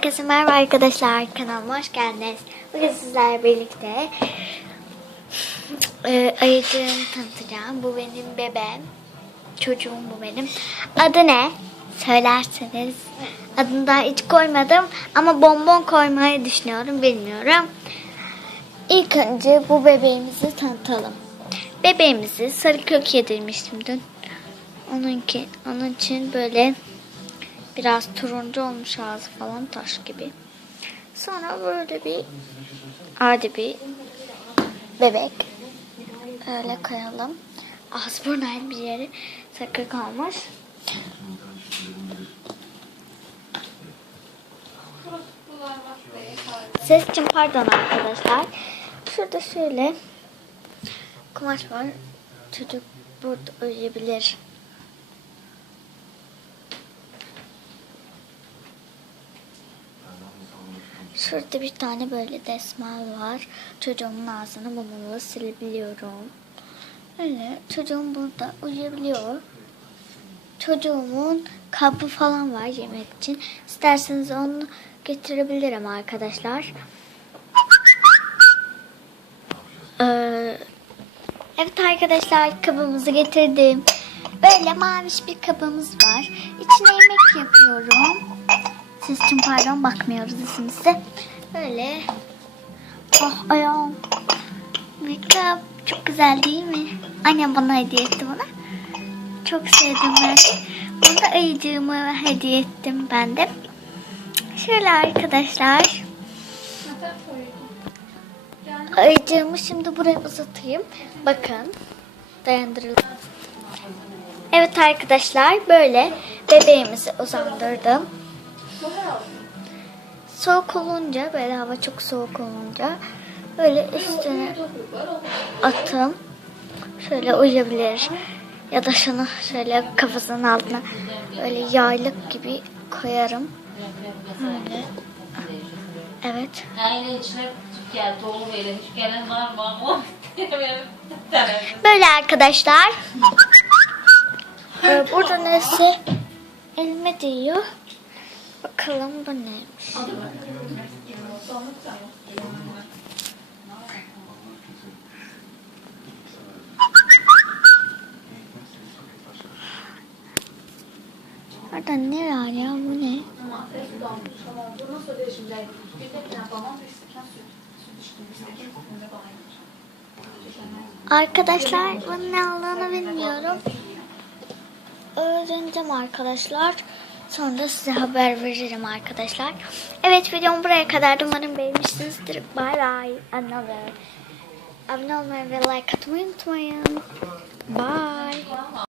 Herkese merhaba arkadaşlar. Kanalıma hoş geldiniz. Bugün sizlerle birlikte e, ayıcığımı tanıtacağım. Bu benim bebeğim. Çocuğum bu benim. Adı ne? Söylerseniz. Adını daha hiç koymadım. Ama bonbon koymayı düşünüyorum. Bilmiyorum. İlk önce bu bebeğimizi tanıtalım. Bebeğimizi sarı kök yedirmiştim dün. Onunki, onun için böyle Biraz turuncu olmuş ağzı falan taş gibi. Sonra böyle bir adi bir bebek. Öyle koyalım. Ağız burnu bir yeri sakır kalmış. Ses için pardon arkadaşlar. Şurada şöyle kumaş var. Çocuk burada uyuyabilir. Şurada bir tane böyle desmal var. Çocuğumun ağzını mumla silebiliyorum. Öyle çocuğum burada uyuyabiliyor. Çocuğumun kabı falan var yemek için. İsterseniz onu getirebilirim arkadaşlar. Ee, evet arkadaşlar kabımızı getirdim. Böyle maviş bir kabımız var. İçine yemek yapıyorum. Siz için pardon bakmıyoruz ismimize. Böyle. Oh ayağım. Make Çok güzel değil mi? Annem bana hediye etti bunu. Çok sevdim ben. Bunu da ayıcığıma hediye ettim ben de. Şöyle arkadaşlar. Ayıcığımı şimdi buraya uzatayım. Bakın. Dayandırılır. Evet arkadaşlar böyle bebeğimizi uzandırdım. Soğuk olunca böyle hava çok soğuk olunca böyle üstüne atım şöyle uyuyabilir ya da şunu şöyle kafasının altına böyle yaylık gibi koyarım. Böyle. Evet. Böyle arkadaşlar. Ee, burada neyse elime değiyor. Bakalım bu neymiş. Orada ne var ya bu ne? Arkadaşlar bunun ne olduğunu bilmiyorum. Öğreneceğim arkadaşlar. Sonra size haber veririm arkadaşlar. Evet videom buraya kadar. Umarım beğenmişsinizdir. Bye bye. Another. Abone olmayı ve like atmayı unutmayın. Bye.